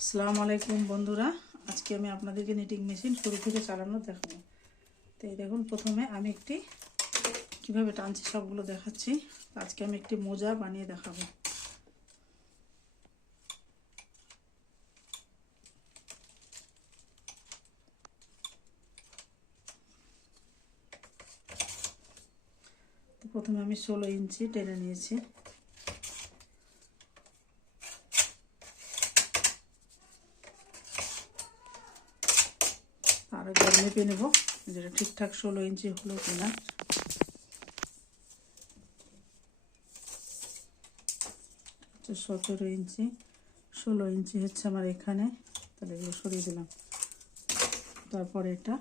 আসসালামু আলাইকুম বন্ধুরা, আজকে আমি আপনাদেরকে নিটিং মেশিন শুরু থেকে চালানো দেখাবো। তো এই দেখুন, প্রথমে আমি একটি কিভাবে টানছি সবগুলো দেখাচ্ছি। আজকে আমি একটি মোজা বানিয়ে দেখাবো। তো প্রথমে আমি 16 ইঞ্চি টেনে নিয়েছি। আর একবার মেপে নেব যেটা ঠিকঠাক 16 ইঞ্চি হলো কিনা। তো 17 ইঞ্চি, 16 ইঞ্চি হচ্ছে আমার এখানে, তাহলে এগুলো সরিয়ে দিলাম। তারপর এটা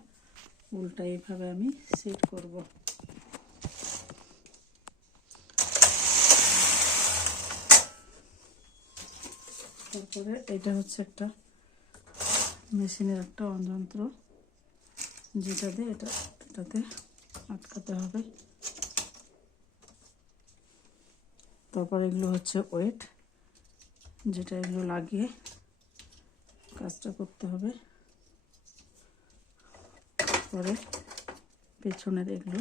উল্টা এইভাবে আমি সেট করব। তারপরে এটা হচ্ছে একটা মেশিনের একটা যন্ত্র, যেটা দিয়ে এটাতে আটকাতে হবে। তারপর এগুলো হচ্ছে ওয়েট, যেটা এগুলো লাগিয়ে কাজটা করতে হবে। পরে পেছনের এগুলো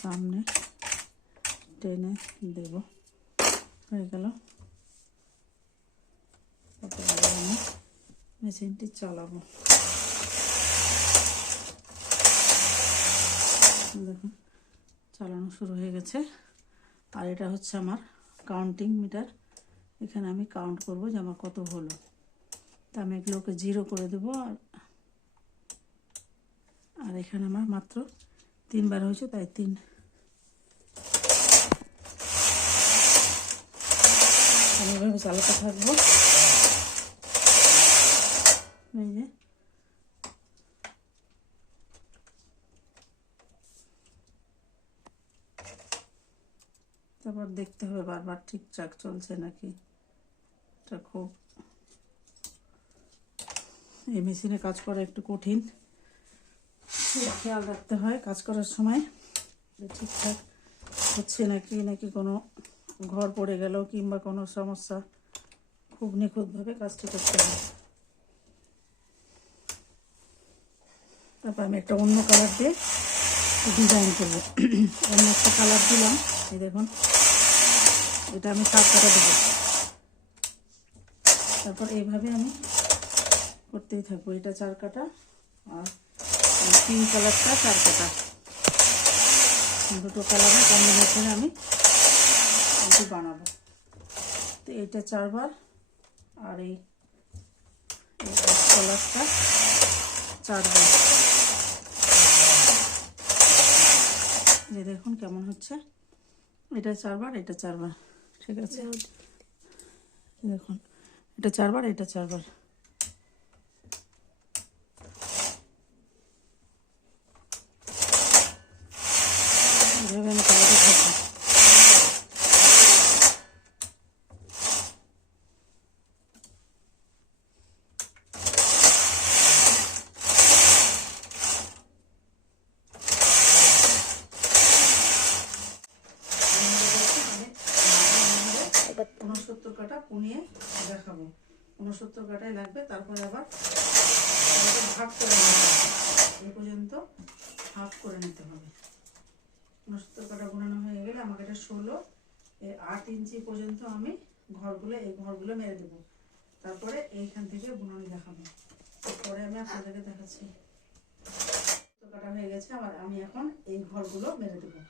সামনে টেনে দেব, হয়ে গেল। তারপরে আমি মেশিনটি চালাবো। দেখুন, চালানো শুরু হয়ে গেছে। আর এটা হচ্ছে আমার কাউন্টিং মিটার। এখানে আমি কাউন্ট করব যে আমার কত হলো। তা আমি এগুলোকে 0 করে দেবো। আর এখানে আমার মাত্র 3 বার হয়েছে, তাই 3। আমি এভাবে চালাতে থাকবো। এই যে তারপর দেখতে হবে বারবার ঠিকঠাক চলছে নাকি। এটা খুব, এই মেশিনে কাজ করা একটু কঠিন, খেয়াল রাখতে হয় কাজ করার সময় ঠিকঠাক হচ্ছে নাকি কোনো ঘর পড়ে গেল কিংবা কোনো সমস্যা, খুব নিখুঁতভাবে কাজটি করতে হয়। তারপর আমি একটা অন্য কালার দিয়ে ডিজাইন করব। অন্য একটা কালার দিলাম, এই দেখুন, এটা আমি 7 কাটা দেবো। তারপর এইভাবে আমি করতেই থাকবো। এটা 4 কাটা আর পিঙ্ক কালারটা 4 কাটা, দুটো কালারের কম্বিনেশনে আমি এটি বানাবো। তো এইটা 4 বার আর এই কালারটা 4 বার। যে দেখুন কেমন হচ্ছে, এটা 4 বার, এটা 4 বার, ঠিক আছে। দেখুন, এটা 4 বার, এটা 4 বার। এইভাবে আমি চালাতে থাকবো। এবার 69 কাটা পুনিয়ে দেখাবো। 69 কাটাই লাগবে। তারপরে আবার ভাগ করে নিতে হবে, এই পর্যন্ত হাফ করে নিতে হবে। 69 কাটা বোনানো হয়ে গেলে আমাকে এটা 16 8 ইঞ্চি পর্যন্ত আমি এই ঘরগুলো মেরে দেবো। তারপরে এইখান থেকে বুনানি দেখাবো। তারপরে আমি আপনাদেরকে দেখাচ্ছি। কাটা হয়ে গেছে, আবার আমি এখন এই ঘরগুলো মেরে দেবো।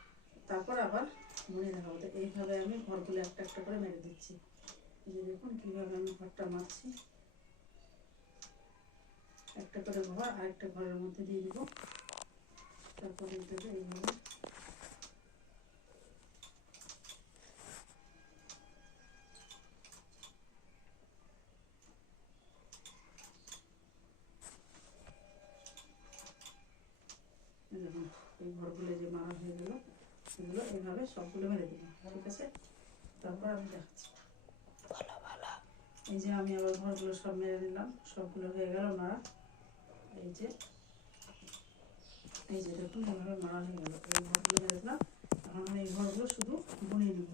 তারপর আবার বুনে দেখাবো। তো এইভাবে আমি ঘরগুলো একটা একটা করে মেরে দিচ্ছি। এই যে দেখুন কীভাবে আমি ঘরটা মারছি। একটা করে ঘর আরেকটা ঘরের মধ্যে দিয়ে দেবো। তারপরে এইভাবে দেখুন, এই ঘরগুলো যে মারা হয়ে গেল, এগুলো এইভাবে সবগুলো মেরে দেবো, ঠিক আছে। তারপর আমি দেখাচ্ছি। এই যে আমি আবার ঘরগুলো সব মেরে নিলাম, সবগুলো হয়ে গেল মারা। এই যে দেখুন এভাবে মারা হয়ে গেল। এই ঘরগুলো মেরে দিলাম। এখন আমি এই ঘরগুলো শুধু বুনিয়ে নেব।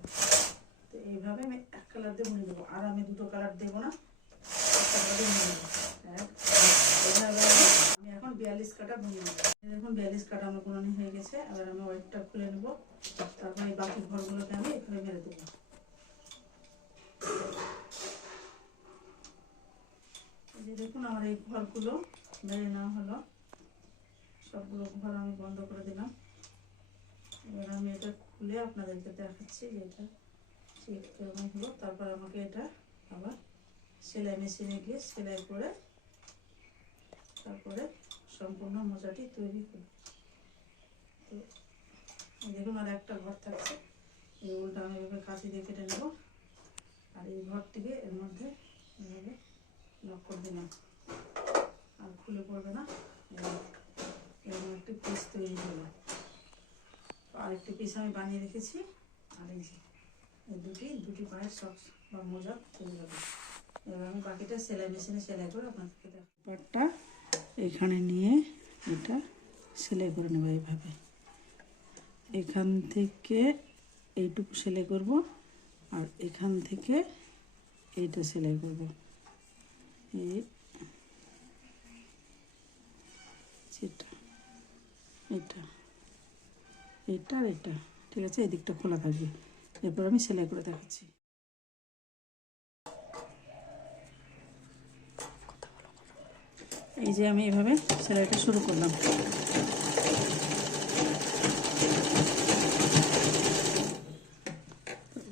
তো এইভাবে আমি এক কালার দিয়ে বুনিয়ে দেবো। আর আমি দুটো কালার দেবো না, একটা কালার দিয়ে বুনিয়ে কাটা বুনে নেব। দেখুন 42 কাটা আমার বোনানি হয়ে গেছে। এবার আমি ওয়েটটা খুলে নেব, তারপরে এই বাকি ঘরগুলোকে আমি এখানে মেরে দেবো। এই যে দেখুন আমার এই ঘরগুলো মেরে নেওয়া হলো, সবগুলো ঘর আমি বন্ধ করে দিলাম। এবার আমি এটা খুলে আপনাদেরকে দেখাচ্ছি যে এটা ঠিক কেমন হলো। তারপর আমাকে এটা আবার সেলাই মেশিনে গিয়ে সেলাই করে তারপরে সম্পূর্ণ মোজাটি তৈরি করি। তো দেখুন আর একটা ঘর থাকছে, এই উলটা আমি এভাবে কাঁচি দিয়ে কেটে নেব। আর এই ঘরটিকে এর মধ্যে এভাবে লক করে দিলাম, আর খুলে পড়বে না। এরকম একটি পিস তৈরি হলো। আরেকটি পিস আমি বানিয়ে রেখেছি। আর এই যে এই দুটি পায়ের সক্স বা মোজা তৈরি হবে। এবার আমি বাকিটা সেলাই মেশিনে সেলাই করে আপনাদেরকে দেখাবো। পাটটা এখানে নিয়ে এটা সেলাই করে নেব এইভাবে। এখান থেকে এইটুকু সেলাই করব, আর এখান থেকে এইটা সেলাই করব। এই যেটা এটা এটা আর এটা, ঠিক আছে, এই দিকটা খোলা থাকবে। এরপর আমি সেলাই করে দেখাচ্ছি। এই যে আমি এভাবে সেলাইটা শুরু করলাম।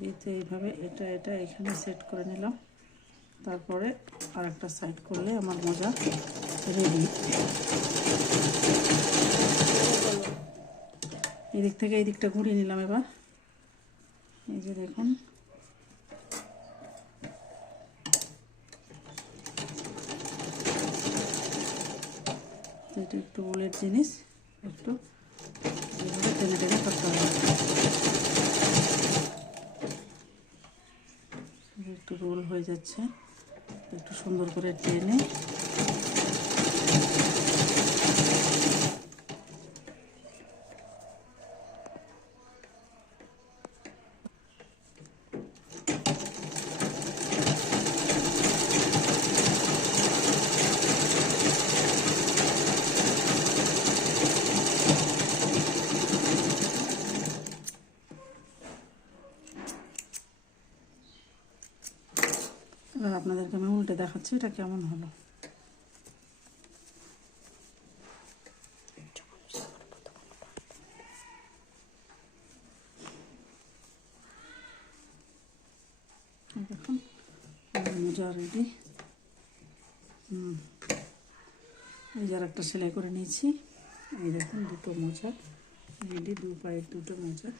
এতে এইভাবে এটা এটা এখানে সেট করে নিলাম। তারপরে আর একটা সাইড করলে আমার মোজা রেডি। এদিক থেকে এই দিকটা ঘুরিয়ে নিলাম। এবার এই যে দেখুন এটা একটু উলের জিনিস, একটু এইভাবে টেনে টেনে করতে হবে। একটু রোল হয়ে যাচ্ছে, একটু সুন্দর করে টেনে এবার আপনাদেরকে আমি উল্টে দেখাচ্ছি এটা কেমন হলো। দেখুন মোজা রেডি। এই যে একটা সেলাই করে নিয়েছি। এই দেখুন দুটো মোজা রেডি, দু পায়ের দুটো মোজা।